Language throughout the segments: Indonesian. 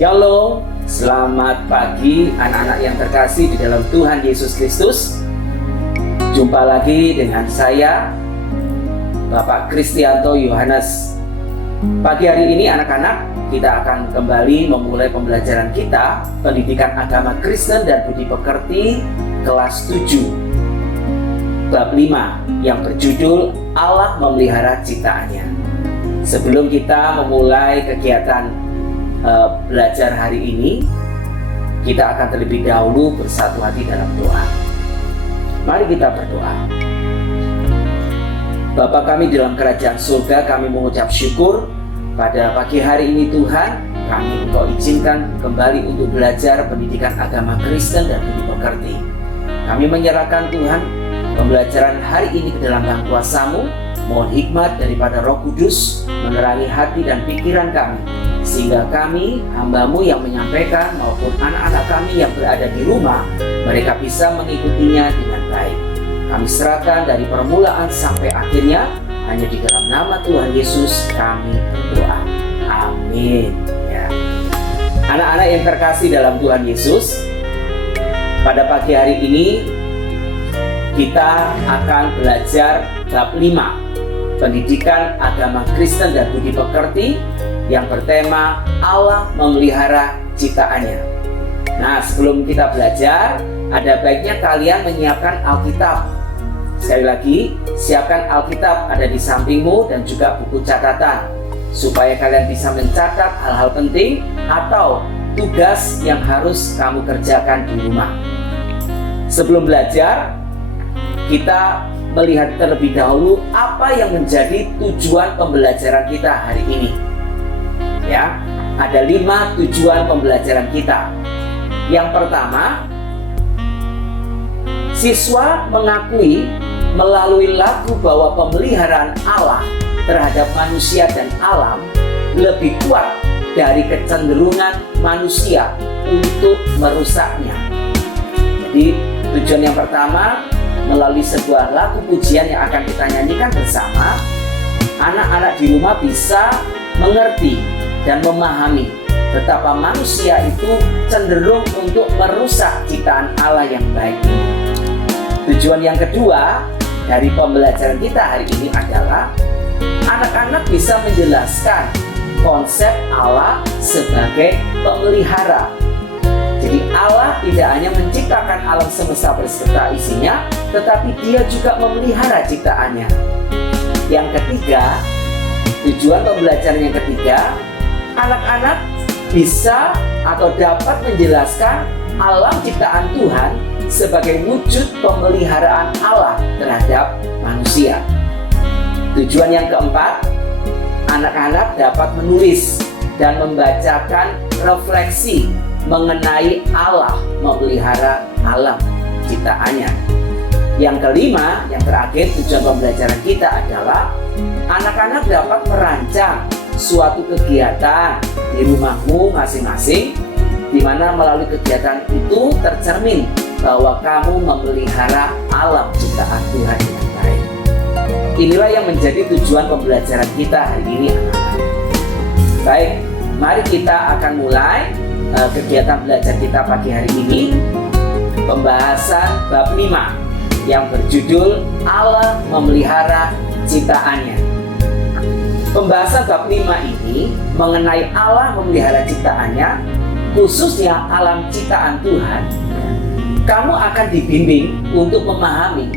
Shalom, selamat pagi anak-anak yang terkasih di dalam Tuhan Yesus Kristus. Jumpa lagi dengan saya, Bapak Kristianto Yohanes. Pagi hari ini anak-anak, kita akan kembali memulai pembelajaran kita Pendidikan Agama Kristen dan Budi Pekerti kelas 7 bab 5 yang berjudul Allah Memelihara Ciptaannya. Sebelum kita memulai kegiatan belajar hari ini, kita akan terlebih dahulu bersatu hati dalam doa. Mari kita berdoa. Bapa kami di dalam kerajaan surga, kami mengucap syukur pada pagi hari ini Tuhan, kami Engkau izinkan kembali untuk belajar pendidikan agama Kristen dan Budi Pekerti. Kami menyerahkan Tuhan pembelajaran hari ini ke dalam tangan kuasa-Mu. Mohon hikmat daripada Roh Kudus menerangi hati dan pikiran kami, sehingga kami, hamba-Mu yang menyampaikan maupun anak-anak kami yang berada di rumah, mereka bisa mengikutinya dengan baik. Kami serahkan dari permulaan sampai akhirnya, hanya di dalam nama Tuhan Yesus kami berdoa. Amin. Ya. Anak-anak yang terkasih dalam Tuhan Yesus, pada pagi hari ini kita akan belajar bab 5 Pendidikan Agama Kristen dan Budi Pekerti yang bertema Allah Memelihara Ciptaannya. Nah, sebelum kita belajar, ada baiknya kalian menyiapkan Alkitab. Sekali lagi, siapkan Alkitab ada di sampingmu dan juga buku catatan, supaya kalian bisa mencatat hal-hal penting atau tugas yang harus kamu kerjakan di rumah. Sebelum belajar, kita melihat terlebih dahulu apa yang menjadi tujuan pembelajaran kita hari ini. Ya, ada 5 tujuan pembelajaran kita. Yang pertama, siswa mengakui melalui lagu bahwa pemeliharaan Allah terhadap manusia dan alam lebih kuat dari kecenderungan manusia untuk merusaknya. Jadi, tujuan yang pertama, melalui sebuah lagu pujian yang akan kita nyanyikan bersama, anak-anak di rumah bisa mengerti dan memahami betapa manusia itu cenderung untuk merusak ciptaan Allah yang baik ini. Tujuan yang kedua dari pembelajaran kita hari ini adalah anak-anak bisa menjelaskan konsep Allah sebagai pemelihara. Jadi Allah tidak hanya menciptakan alam semesta beserta isinya, tetapi Dia juga memelihara ciptaannya. Yang ketiga, tujuan pembelajaran yang ketiga, anak-anak bisa atau dapat menjelaskan alam ciptaan Tuhan sebagai wujud pemeliharaan Allah terhadap manusia. Tujuan yang keempat, anak-anak dapat menulis dan membacakan refleksi mengenai Allah memelihara alam ciptaannya. Yang kelima, yang terakhir, tujuan pembelajaran kita adalah anak-anak dapat merancang suatu kegiatan di rumahmu masing-masing, di mana melalui kegiatan itu tercermin bahwa kamu memelihara alam ciptaan Tuhan dengan baik. Inilah yang menjadi tujuan pembelajaran kita hari ini, anak-anak. Baik, mari kita akan mulai kegiatan belajar kita pagi hari ini, pembahasan bab 5 yang berjudul Allah Memelihara Ciptaannya. Pembahasan bab 5 ini mengenai Allah memelihara ciptaannya, khususnya alam ciptaan Tuhan. Kamu akan dibimbing untuk memahami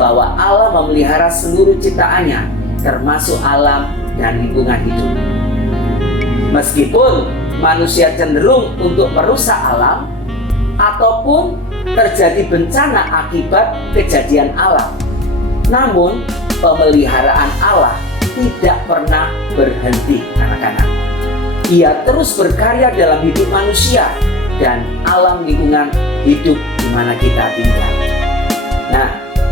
bahwa Allah memelihara seluruh ciptaannya, termasuk alam dan lingkungan hidup. Meskipun manusia cenderung untuk merusak alam ataupun terjadi bencana akibat kejadian alam, namun pemeliharaan Allah tidak pernah berhenti, anak-anak. Ia terus berkarya dalam hidup manusia dan alam lingkungan hidup di mana kita tinggal. Nah,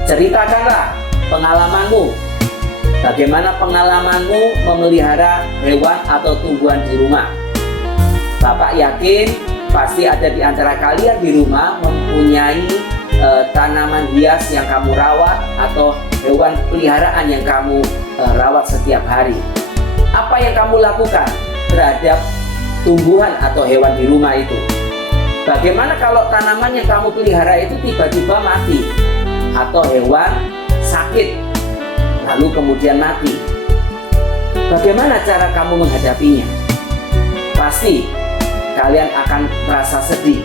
ceritakanlah pengalamanmu. Bagaimana pengalamanmu memelihara hewan atau tumbuhan di rumah? Bapak yakin pasti ada di antara kalian di rumah mempunyai tanaman hias yang kamu rawat atau hewan peliharaan yang kamu rawat setiap hari. Apa yang kamu lakukan terhadap tumbuhan atau hewan di rumah itu. Bagaimana kalau tanaman yang kamu pelihara itu tiba-tiba mati atau hewan sakit lalu kemudian mati? Bagaimana cara kamu menghadapinya? Pasti kalian akan merasa sedih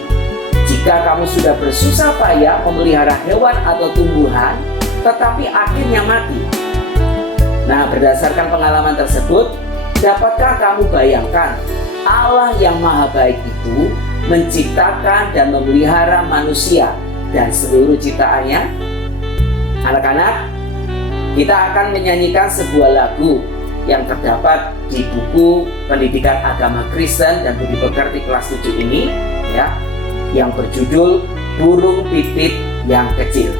jika kamu sudah bersusah payah memelihara hewan atau tumbuhan tetapi akhirnya mati. Nah, berdasarkan pengalaman tersebut, dapatkah kamu bayangkan Allah yang maha baik itu menciptakan dan memelihara manusia dan seluruh ciptaannya? Anak-anak, kita akan menyanyikan sebuah lagu yang terdapat di buku Pendidikan Agama Kristen dan Budi Pekerti kelas 7 ini, ya, yang berjudul Burung Pipit yang Kecil.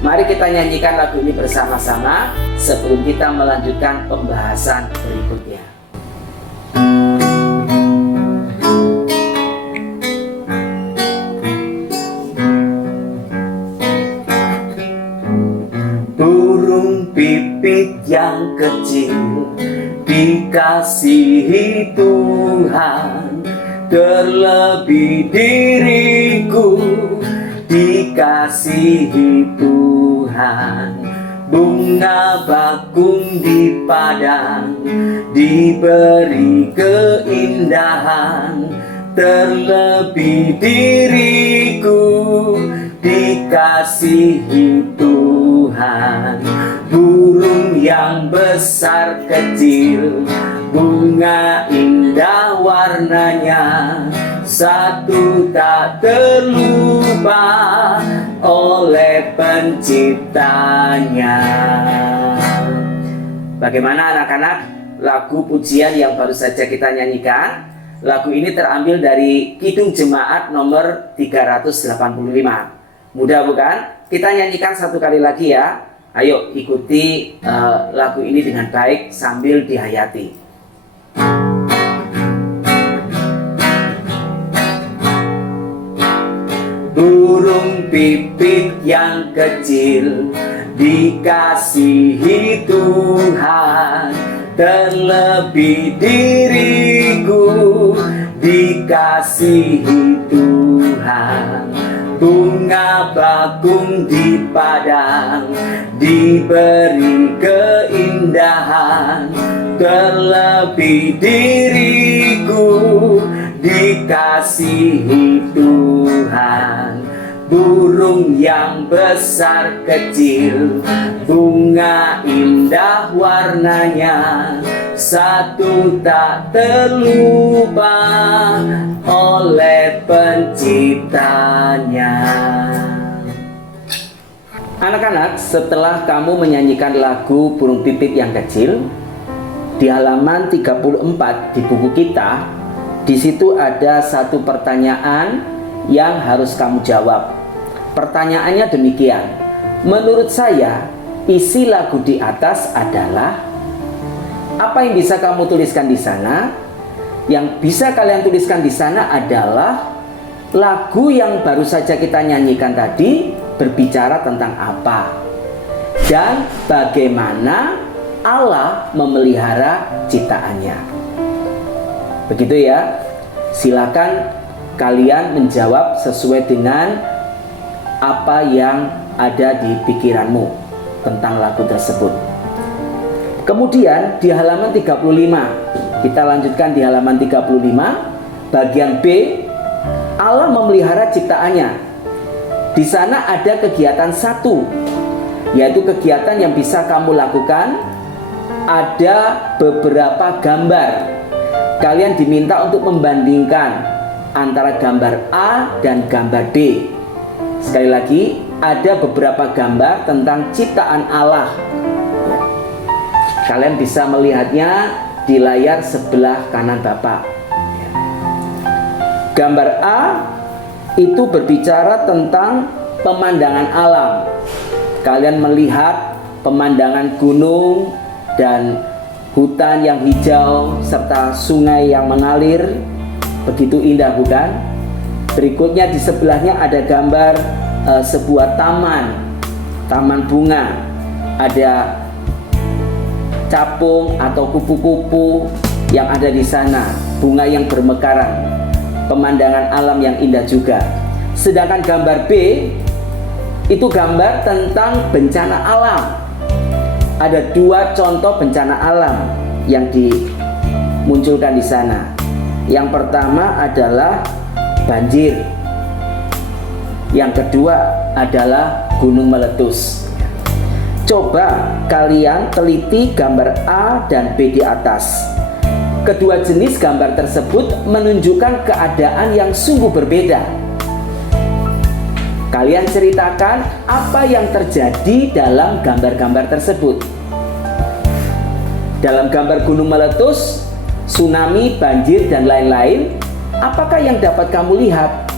Mari kita nyanyikan lagu ini bersama-sama sebelum kita melanjutkan pembahasan berikutnya. Burung pipit yang kecil dikasihi Tuhan, terlebih diriku dikasihi Tuhan. Bunga bakung di padang diberi keindahan, terlebih diriku dikasihi Tuhan. Burung yang besar kecil, bunga indah warnanya, satu tak terlupa oleh penciptanya. Bagaimana anak-anak lagu pujian yang baru saja kita nyanyikan? Lagu ini terambil dari Kidung Jemaat nomor 385. Mudah bukan? Kita nyanyikan satu kali lagi ya. Ayo ikuti lagu ini dengan baik sambil dihayati. Burung pipit yang kecil dikasihi Tuhan, terlebih diriku dikasihi Tuhan. Bunga bakung di padang diberi keindahan, terlebih diriku dikasihi Tuhan. Burung yang besar kecil, bunga indah warnanya, satu tak terlupa oleh penciptanya. Anak-anak, setelah kamu menyanyikan lagu Burung Pipit yang Kecil, di halaman 34 di buku kita, di situ ada satu pertanyaan yang harus kamu jawab. Pertanyaannya demikian. Menurut saya, isi lagu di atas adalah apa yang bisa kamu tuliskan di sana? Yang bisa kalian tuliskan di sana adalah lagu yang baru saja kita nyanyikan tadi berbicara tentang apa dan bagaimana Allah memelihara ciptaannya. Begitu ya. Silakan kalian menjawab sesuai dengan apa yang ada di pikiranmu tentang lagu tersebut. Kemudian di halaman 35, kita lanjutkan di halaman 35, bagian B, Allah memelihara ciptaannya. Di sana ada kegiatan satu, yaitu kegiatan yang bisa kamu lakukan. Ada beberapa gambar. Kalian diminta untuk membandingkan antara gambar A dan gambar D. Sekali lagi, ada beberapa gambar tentang ciptaan Allah. Kalian bisa melihatnya di layar sebelah kanan Bapak. Gambar A itu berbicara tentang pemandangan alam. Kalian melihat pemandangan gunung dan hutan yang hijau serta sungai yang mengalir. Begitu indah bukan? Berikutnya di sebelahnya ada gambar sebuah taman bunga. Ada capung atau kupu-kupu yang ada di sana. bunga yang bermekaran, pemandangan alam yang indah juga. Sedangkan gambar B itu gambar tentang bencana alam. Ada 2 contoh bencana alam yang dimunculkan di sana. Yang pertama adalah banjir. Yang kedua adalah gunung meletus. Coba kalian teliti gambar A dan B di atas. Kedua jenis gambar tersebut menunjukkan keadaan yang sungguh berbeda. Kalian ceritakan apa yang terjadi dalam gambar-gambar tersebut. Dalam gambar gunung meletus, tsunami, banjir, dan lain-lain, apakah yang dapat kamu lihat?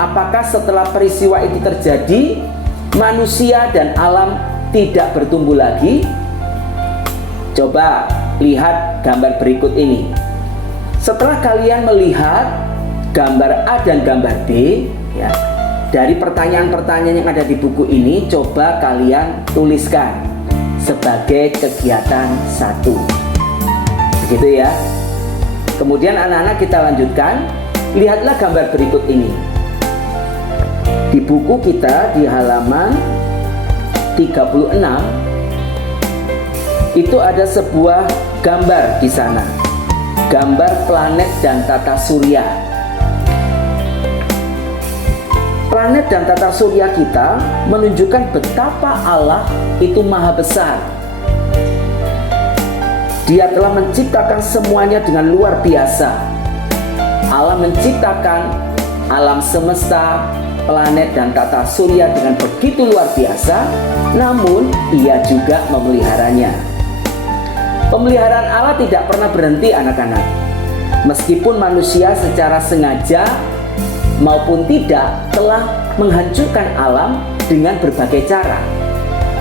Apakah setelah peristiwa itu terjadi, manusia dan alam tidak bertumbuh lagi? Coba lihat gambar berikut ini. Setelah kalian melihat gambar A dan gambar B, ya, dari pertanyaan-pertanyaan yang ada di buku ini, coba kalian tuliskan sebagai kegiatan 1. Begitu ya. Kemudian anak-anak kita lanjutkan. Lihatlah gambar berikut ini. Di buku kita di halaman 36 itu ada sebuah gambar di sana. Gambar planet dan tata surya. Planet dan tata surya kita menunjukkan betapa Allah itu maha besar. Dia telah menciptakan semuanya dengan luar biasa. Allah menciptakan alam semesta, planet dan tata surya dengan begitu luar biasa, namun Ia juga memeliharanya. Pemeliharaan Allah tidak pernah berhenti, anak-anak. Meskipun manusia secara sengaja maupun tidak telah menghancurkan alam dengan berbagai cara,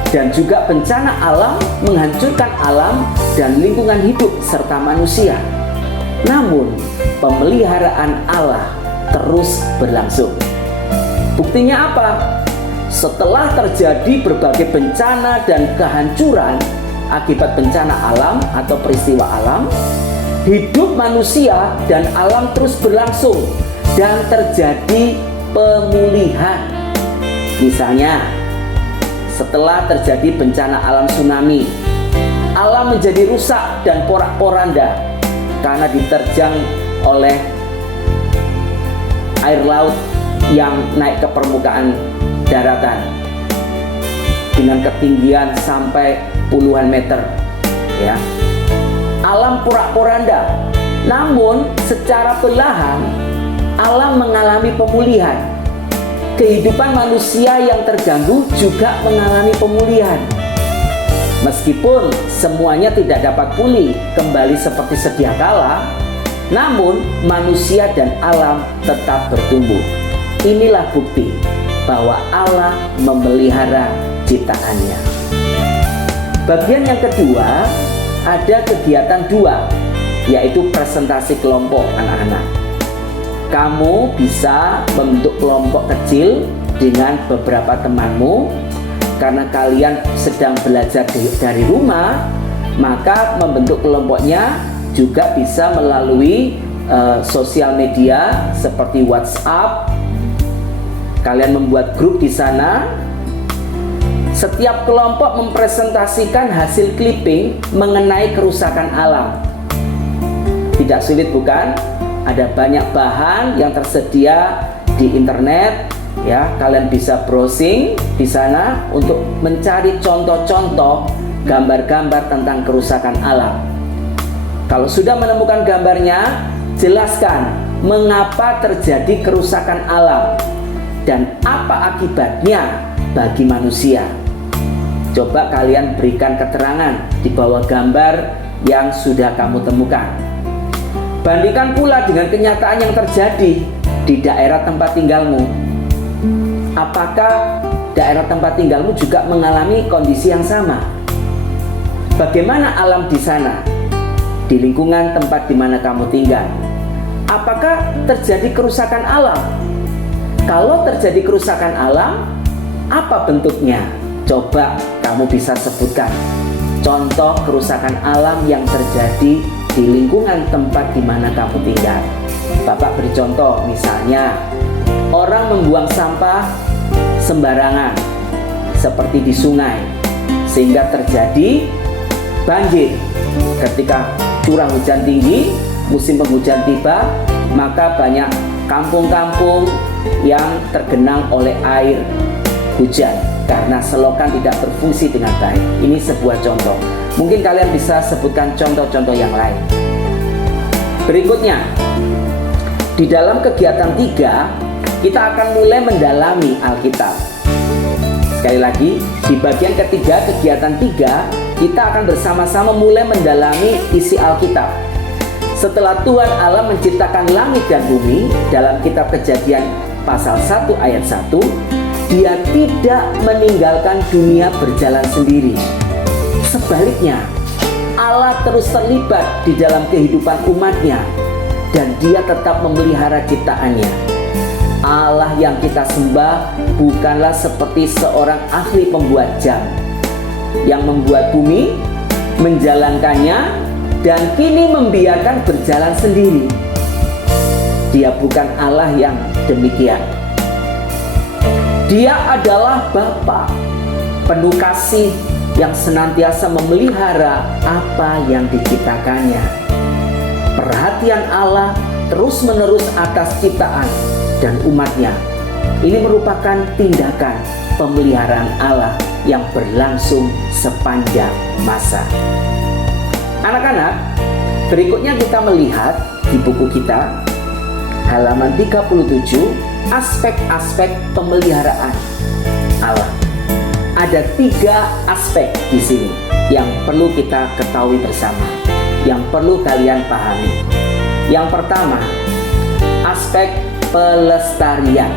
dan juga bencana alam menghancurkan alam dan lingkungan hidup serta manusia. Namun pemeliharaan Allah terus berlangsung. Buktinya apa? Setelah terjadi berbagai bencana dan kehancuran akibat bencana alam atau peristiwa alam, hidup manusia dan alam terus berlangsung dan terjadi pemulihan. Misalnya, setelah terjadi bencana alam tsunami, alam menjadi rusak dan porak-poranda karena diterjang oleh air laut yang naik ke permukaan daratan dengan ketinggian sampai puluhan meter, ya. Alam porak-poranda, namun secara perlahan alam mengalami pemulihan. Kehidupan manusia yang terganggu juga mengalami pemulihan. Meskipun semuanya tidak dapat pulih kembali seperti sedia kala, namun manusia dan alam tetap bertumbuh. Inilah bukti bahwa Allah memelihara ciptaannya. Bagian yang kedua, ada kegiatan 2, yaitu presentasi kelompok anak-anak. Kamu bisa membentuk kelompok kecil dengan beberapa temanmu. Karena kalian sedang belajar dari rumah, maka membentuk kelompoknya juga bisa melalui sosial media seperti WhatsApp. Kalian membuat grup di sana. Setiap kelompok mempresentasikan hasil clipping mengenai kerusakan alam. Tidak sulit, bukan? Ada banyak bahan yang tersedia di internet, ya. Kalian bisa browsing di sana untuk mencari contoh-contoh gambar-gambar tentang kerusakan alam. Kalau sudah menemukan gambarnya, jelaskan mengapa terjadi kerusakan alam dan apa akibatnya bagi manusia. Coba kalian berikan keterangan di bawah gambar yang sudah kamu temukan. Bandingkan pula dengan kenyataan yang terjadi di daerah tempat tinggalmu. Apakah daerah tempat tinggalmu juga mengalami kondisi yang sama? Bagaimana alam di sana, di lingkungan tempat di mana kamu tinggal? Apakah terjadi kerusakan alam? Kalau terjadi kerusakan alam, apa bentuknya? Coba kamu bisa sebutkan contoh kerusakan alam yang terjadi di di lingkungan tempat di mana kamu tinggal. Bapak beri contoh, misalnya orang membuang sampah sembarangan seperti di sungai, sehingga terjadi banjir. Ketika curah hujan tinggi, musim penghujan tiba, maka banyak kampung-kampung yang tergenang oleh air hujan karena selokan tidak berfungsi dengan baik. Ini sebuah contoh. Mungkin kalian bisa sebutkan contoh-contoh yang lain. Berikutnya, di dalam kegiatan 3, kita akan mulai mendalami Alkitab. Sekali lagi, di bagian ketiga kegiatan 3, kita akan bersama-sama mulai mendalami isi Alkitab. Setelah Tuhan Allah menciptakan langit dan bumi, dalam kitab Kejadian pasal 1 ayat 1, Dia tidak meninggalkan dunia berjalan sendiri. Sebaliknya, Allah terus terlibat di dalam kehidupan umatnya, dan Dia tetap memelihara ciptaannya. Allah yang kita sembah bukanlah seperti seorang ahli pembuat jam yang membuat bumi, menjalankannya, dan kini membiarkan berjalan sendiri. Dia bukan Allah yang demikian. Dia adalah Bapa penuh kasih yang senantiasa memelihara apa yang diciptakannya. Perhatian Allah terus-menerus atas ciptaan dan umatnya. Ini merupakan tindakan pemeliharaan Allah yang berlangsung sepanjang masa. Anak-anak, berikutnya kita melihat di buku kita halaman 37 aspek-aspek pemeliharaan Allah. Ada 3 aspek di sini yang perlu kita ketahui bersama, yang perlu kalian pahami. Yang pertama, aspek pelestarian.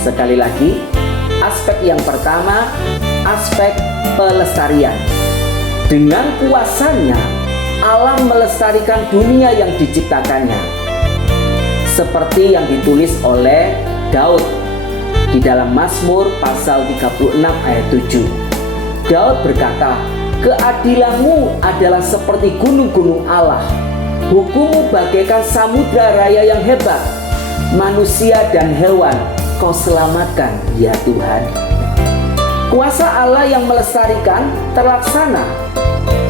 Sekali lagi, aspek yang pertama, aspek pelestarian. Dengan kuasanya, Allah melestarikan dunia yang diciptakannya. Seperti yang ditulis oleh Daud di dalam Mazmur pasal 36 ayat 7. Daud berkata, "Keadilanmu adalah seperti gunung-gunung Allah. Hukummu bagaikan samudra raya yang hebat. Manusia dan hewan Kau selamatkan, ya Tuhan." Kuasa Allah yang melestarikan terlaksana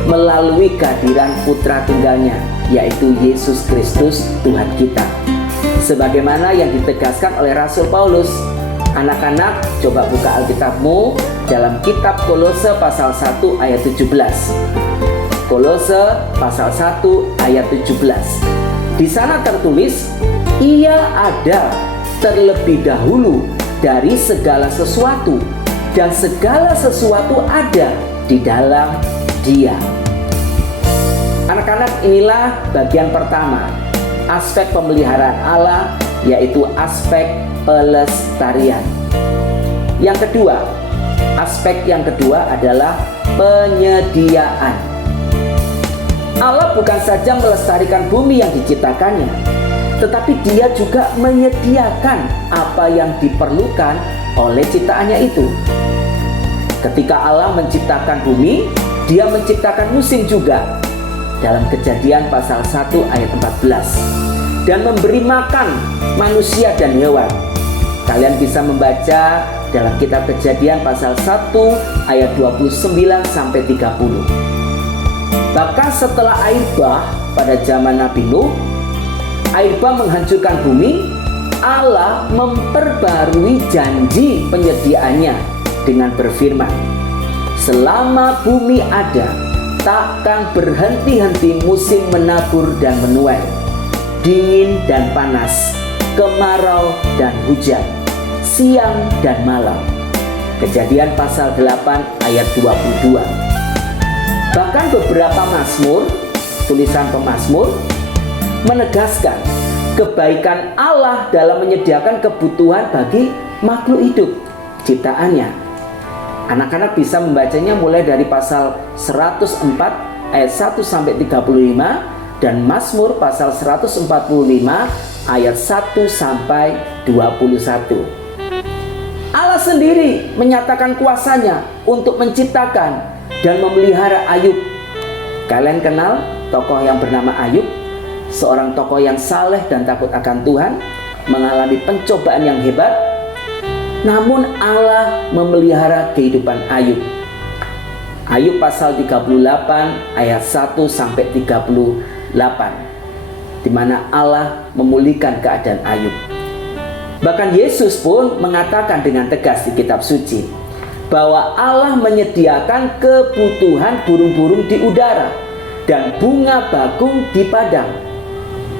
melalui kehadiran Putra Tunggalnya, yaitu Yesus Kristus Tuhan kita. Sebagaimana yang ditegaskan oleh Rasul Paulus. Anak-anak, coba buka Alkitabmu dalam kitab Kolose pasal 1 ayat 17. Kolose pasal 1 ayat 17. Di sana tertulis, Ia ada terlebih dahulu dari segala sesuatu, dan segala sesuatu ada di dalam Dia. Anak-anak, inilah bagian pertama, aspek pemeliharaan Allah, yaitu aspek pelestarian. Yang kedua, aspek yang kedua adalah penyediaan. Allah bukan saja melestarikan bumi yang diciptakannya, tetapi Dia juga menyediakan apa yang diperlukan oleh ciptaannya itu. Ketika Allah menciptakan bumi, Dia menciptakan musim juga. Dalam Kejadian pasal 1 ayat 14. Dan memberi makan manusia dan hewan. Kalian bisa membaca dalam kitab Kejadian pasal 1 ayat 29 sampai 30. Bahkan setelah air bah pada zaman Nabi Nuh, air bah menghancurkan bumi, Allah memperbarui janji penyediaannya dengan berfirman, "Selama bumi ada, takkan berhenti-henti musim menabur dan menuai, dingin dan panas, kemarau dan hujan, siang dan malam." Kejadian pasal 8 ayat 22. Bahkan beberapa mazmur, tulisan pemazmur, menegaskan kebaikan Allah dalam menyediakan kebutuhan bagi makhluk hidup ciptaannya. Anak-anak bisa membacanya mulai dari pasal 104 ayat 1 sampai 35 dan Mazmur pasal 145 ayat 1 sampai 21. Allah sendiri menyatakan kuasanya untuk menciptakan dan memelihara Ayub. Kalian kenal tokoh yang bernama Ayub, seorang tokoh yang saleh dan takut akan Tuhan, mengalami pencobaan yang hebat. Namun Allah memelihara kehidupan Ayub. Ayub pasal 38 ayat 1 sampai 38, di mana Allah memulihkan keadaan Ayub. Bahkan Yesus pun mengatakan dengan tegas di kitab suci bahwa Allah menyediakan kebutuhan burung-burung di udara dan bunga bakung di padang.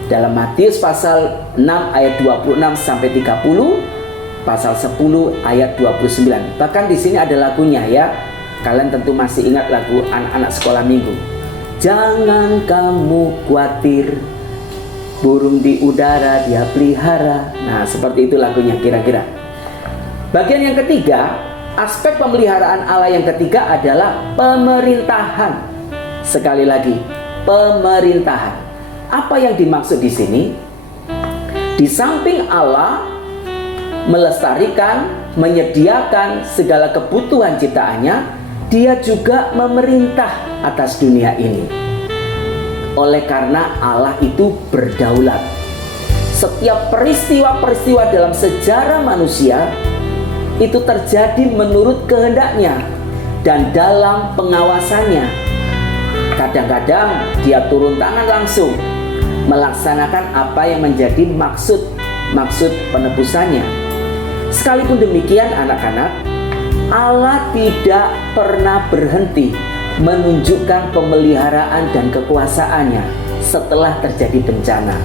Dalam Matius pasal 6 ayat 26 sampai 30, pasal 10 ayat 29. Bahkan di sini ada lagunya ya. Kalian tentu masih ingat lagu anak-anak sekolah minggu. Jangan kamu khawatir, burung di udara dia pelihara. Nah, seperti itu lagunya kira-kira. Bagian yang ketiga, aspek pemeliharaan Allah yang ketiga adalah pemerintahan. Sekali lagi, pemerintahan. Apa yang dimaksud di sini? Di samping Allah melestarikan, menyediakan segala kebutuhan ciptaannya, Dia juga memerintah atas dunia ini. Oleh karena Allah itu berdaulat. Setiap peristiwa-peristiwa dalam sejarah manusia itu terjadi menurut kehendaknya dan dalam pengawasannya. Kadang-kadang Dia turun tangan langsung melaksanakan apa yang menjadi maksud penebusannya. Sekalipun demikian anak-anak, Allah tidak pernah berhenti menunjukkan pemeliharaan dan kekuasaannya setelah terjadi bencana.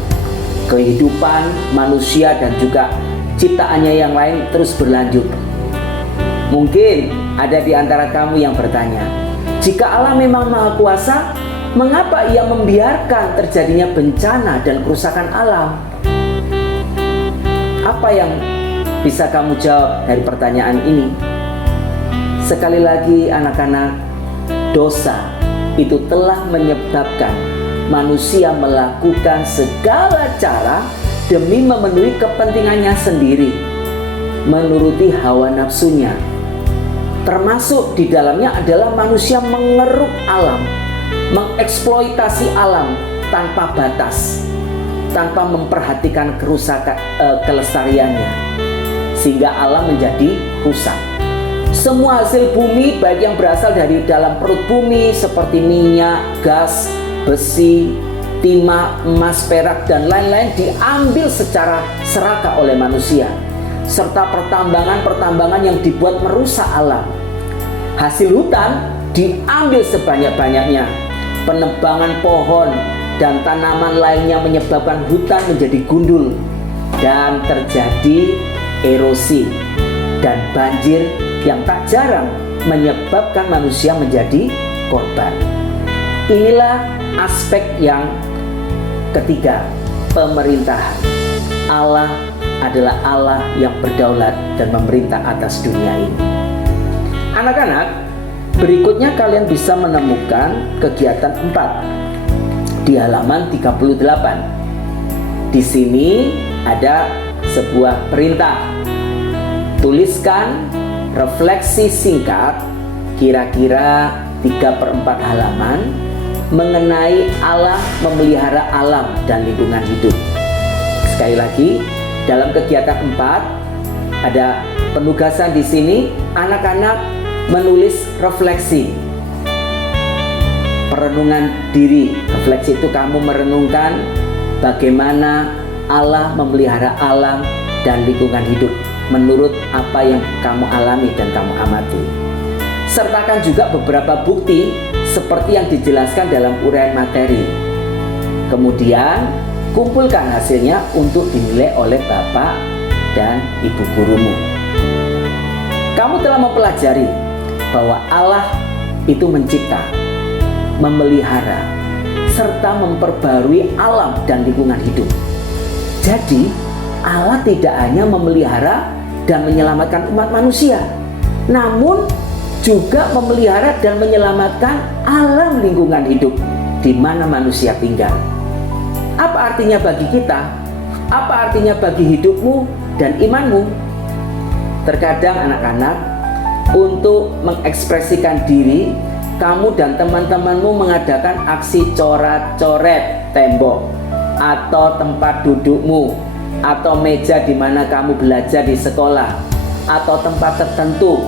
Kehidupan manusia dan juga ciptaannya yang lain terus berlanjut. Mungkin ada di antara kamu yang bertanya, jika Allah memang Maha Kuasa, mengapa Ia membiarkan terjadinya bencana dan kerusakan alam? Apa yang bisa kamu jawab dari pertanyaan ini? Sekali lagi anak-anak, dosa itu telah menyebabkan manusia melakukan segala cara demi memenuhi kepentingannya sendiri, menuruti hawa nafsunya. Termasuk di dalamnya adalah manusia mengeruk alam, mengeksploitasi alam tanpa batas, tanpa memperhatikan kelestariannya, sehingga alam menjadi rusak. Semua hasil bumi, baik yang berasal dari dalam perut bumi seperti minyak, gas, besi, timah, emas, perak, dan lain-lain diambil secara serakah oleh manusia, serta pertambangan-pertambangan yang dibuat merusak alam. Hasil hutan diambil sebanyak-banyaknya. Penebangan pohon dan tanaman lainnya menyebabkan hutan menjadi gundul dan terjadi erosi dan banjir yang tak jarang menyebabkan manusia menjadi korban. Inilah aspek yang ketiga, pemerintahan. Allah adalah Allah yang berdaulat dan memerintah atas dunia ini. Anak-anak, berikutnya kalian bisa menemukan kegiatan 4 di halaman 38. Di sini ada sebuah perintah. Tuliskan refleksi singkat kira-kira 3/4 halaman mengenai Allah memelihara alam dan lingkungan hidup. Sekali lagi, dalam kegiatan 4 ada penugasan di sini, anak-anak menulis refleksi. Perenungan diri. Refleksi itu kamu merenungkan bagaimana Allah memelihara alam dan lingkungan hidup menurut apa yang kamu alami dan kamu amati. Sertakan juga beberapa bukti seperti yang dijelaskan dalam uraian materi. Kemudian kumpulkan hasilnya untuk dinilai oleh Bapak dan Ibu gurumu. Kamu telah mempelajari bahwa Allah itu mencipta, memelihara, serta memperbarui alam dan lingkungan hidup. Jadi Allah tidak hanya memelihara dan menyelamatkan umat manusia, namun juga memelihara dan menyelamatkan alam lingkungan hidup di mana manusia tinggal. Apa artinya bagi kita? Apa artinya bagi hidupmu dan imanmu? Terkadang anak-anak untuk mengekspresikan diri kamu dan teman-temanmu mengadakan aksi coret-coret tembok atau tempat dudukmu atau meja di mana kamu belajar di sekolah atau tempat tertentu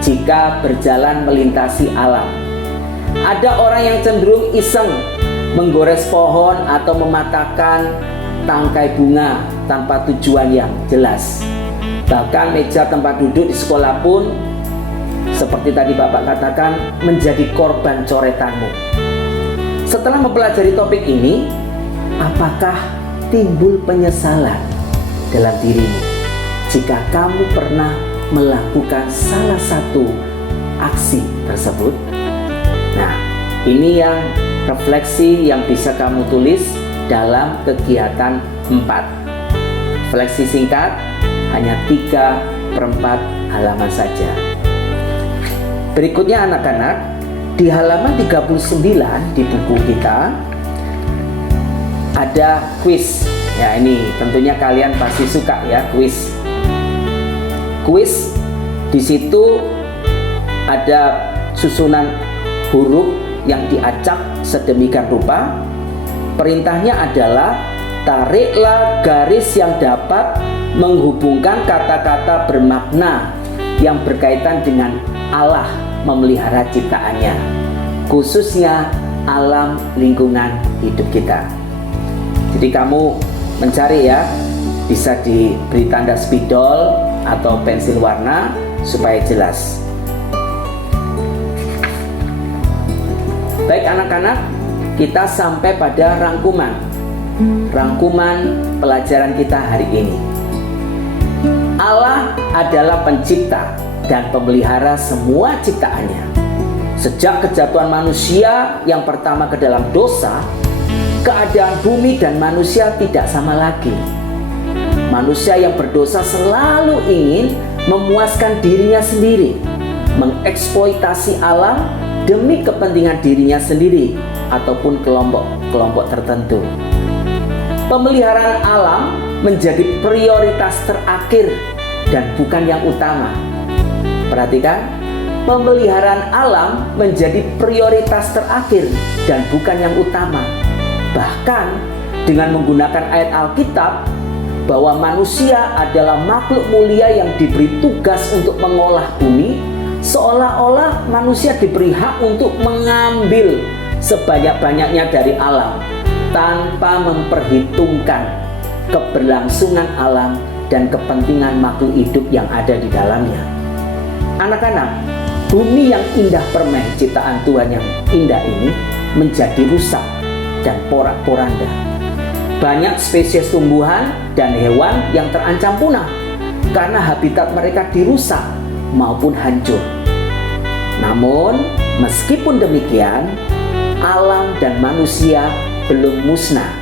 jika berjalan melintasi alam. Ada orang yang cenderung iseng menggores pohon atau mematahkan tangkai bunga tanpa tujuan yang jelas. Bahkan meja tempat duduk di sekolah pun, seperti tadi Bapak katakan, menjadi korban coretanmu. Setelah mempelajari topik ini, apakah timbul penyesalan dalam dirimu jika kamu pernah melakukan salah satu aksi tersebut? Nah, ini yang refleksi yang bisa kamu tulis dalam kegiatan 4. Refleksi singkat, hanya 3/4 halaman saja. Berikutnya anak-anak, di halaman 39 di buku kita ada kuis. Ya, ini tentunya kalian pasti suka ya, kuis. Kuis di situ ada susunan huruf yang diacak sedemikian rupa. Perintahnya adalah tariklah garis yang dapat menghubungkan kata-kata bermakna yang berkaitan dengan Allah memelihara ciptaannya, khususnya alam lingkungan hidup kita. Jadi kamu mencari ya, bisa diberi tanda spidol atau pensil warna supaya jelas. Baik anak-anak, kita sampai pada rangkuman pelajaran kita hari ini. Allah adalah pencipta dan pemelihara semua ciptaannya. Sejak kejatuhan manusia yang pertama ke dalam dosa, keadaan bumi dan manusia tidak sama lagi. Manusia yang berdosa selalu ingin memuaskan dirinya sendiri, mengeksploitasi alam demi kepentingan dirinya sendiri ataupun kelompok tertentu. Pemeliharaan alam menjadi prioritas terakhir dan bukan yang utama. Perhatikan, pemeliharaan alam menjadi prioritas terakhir dan bukan yang utama. Bahkan dengan menggunakan ayat Alkitab bahwa manusia adalah makhluk mulia yang diberi tugas untuk mengolah bumi, seolah-olah manusia diberi hak untuk mengambil sebanyak-banyaknya dari alam tanpa memperhitungkan keberlangsungan alam dan kepentingan makhluk hidup yang ada di dalamnya. Anak-anak, bumi yang indah permen ciptaan Tuhan yang indah ini menjadi rusak dan porak-poranda. Banyak spesies tumbuhan dan hewan yang terancam punah karena habitat mereka dirusak maupun hancur. Namun, meskipun demikian, alam dan manusia belum musnah.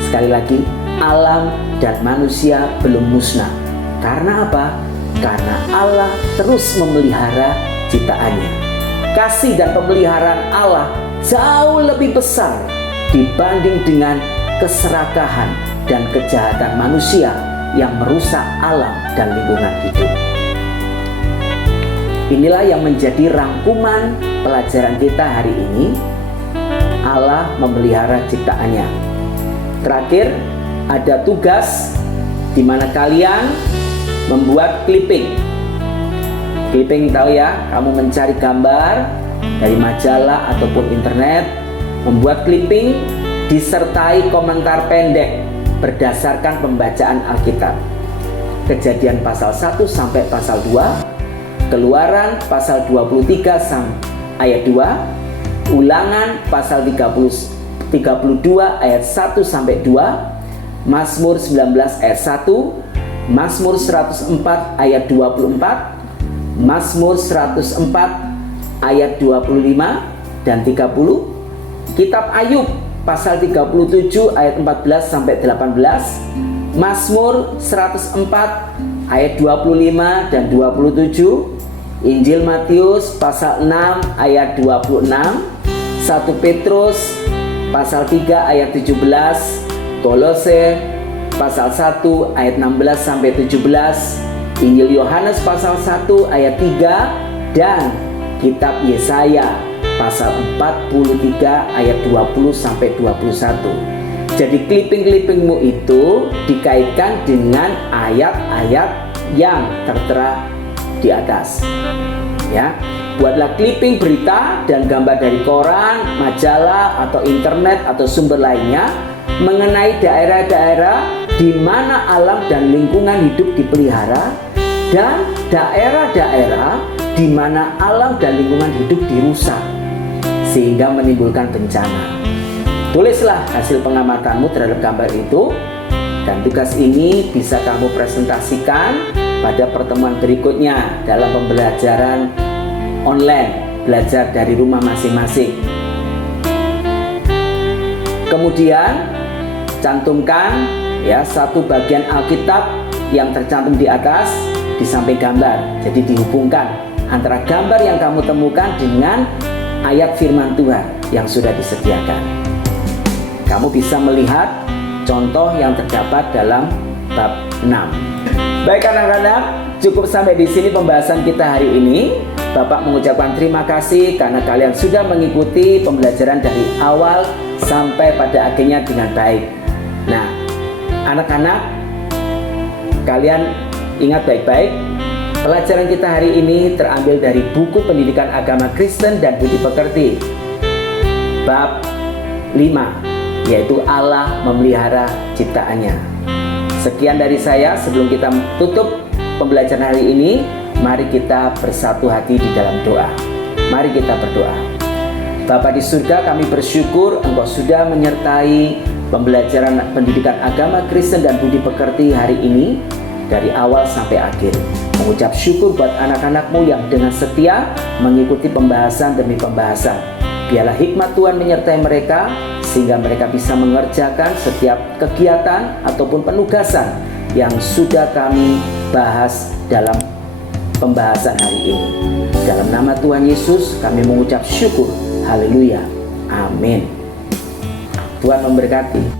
Sekali lagi, alam dan manusia belum musnah. Karena apa? Karena Allah terus memelihara ciptaannya. Kasih dan pemeliharaan Allah jauh lebih besar dibanding dengan keserakahan dan kejahatan manusia yang merusak alam dan lingkungan hidup. Inilah yang menjadi rangkuman pelajaran kita hari ini. Allah memelihara ciptaannya. Terakhir, ada tugas di mana kalian membuat clipping. Clipping tahu ya, kamu mencari gambar dari majalah ataupun internet, membuat clipping disertai komentar pendek berdasarkan pembacaan Alkitab. Kejadian pasal 1 sampai pasal 2, Keluaran pasal 23 ayat 2, Ulangan pasal 32 ayat 1 sampai 2, Mazmur 19 ayat 1, Mazmur 104 ayat 24, Mazmur 104 ayat 25 dan 30, Kitab Ayub pasal 37 ayat 14 sampai 18, Mazmur 104 ayat 25 dan 27, Injil Matius pasal 6 ayat 26, 1 Petrus pasal 3 ayat 17, Kolose pasal 1 ayat 16 sampai 17, Injil Yohanes pasal 1 ayat 3 dan Kitab Yesaya pasal 43 ayat 20 sampai 21. Jadi clipping-clippingmu itu dikaitkan dengan ayat-ayat yang tertera di atas. Ya, buatlah clipping berita dan gambar dari koran, majalah atau internet atau sumber lainnya mengenai daerah-daerah di mana alam dan lingkungan hidup dipelihara dan daerah-daerah di mana alam dan lingkungan hidup dirusak sehingga menimbulkan bencana. Tulislah hasil pengamatanmu terhadap gambar itu, dan tugas ini bisa kamu presentasikan pada pertemuan berikutnya dalam pembelajaran online, belajar dari rumah masing-masing. Kemudian cantumkan ya satu bagian Alkitab yang tercantum di atas di samping gambar. Jadi dihubungkan antara gambar yang kamu temukan dengan ayat firman Tuhan yang sudah disediakan. Kamu bisa melihat contoh yang terdapat dalam bab 6. Baik anak-anak, cukup sampai di sini pembahasan kita hari ini. Bapak mengucapkan terima kasih karena kalian sudah mengikuti pembelajaran dari awal sampai pada akhirnya dengan baik. Nah, anak-anak, kalian ingat baik-baik, pelajaran kita hari ini terambil dari buku Pendidikan Agama Kristen dan Budi Pekerti bab 5, yaitu Allah memelihara ciptaannya. Sekian dari saya. Sebelum kita tutup pembelajaran hari ini, mari kita bersatu hati di dalam doa. Mari kita berdoa. Bapa di surga, kami bersyukur Engkau sudah menyertai pembelajaran pendidikan agama Kristen dan Budi Pekerti hari ini dari awal sampai akhir. Mengucap syukur buat anak-anak-Mu yang dengan setia mengikuti pembahasan demi pembahasan. Biarlah hikmat Tuhan menyertai mereka sehingga mereka bisa mengerjakan setiap kegiatan ataupun penugasan yang sudah kami bahas dalam pembahasan hari ini. Dalam nama Tuhan Yesus kami mengucap syukur. Haleluya. Amin. Tuhan memberkati.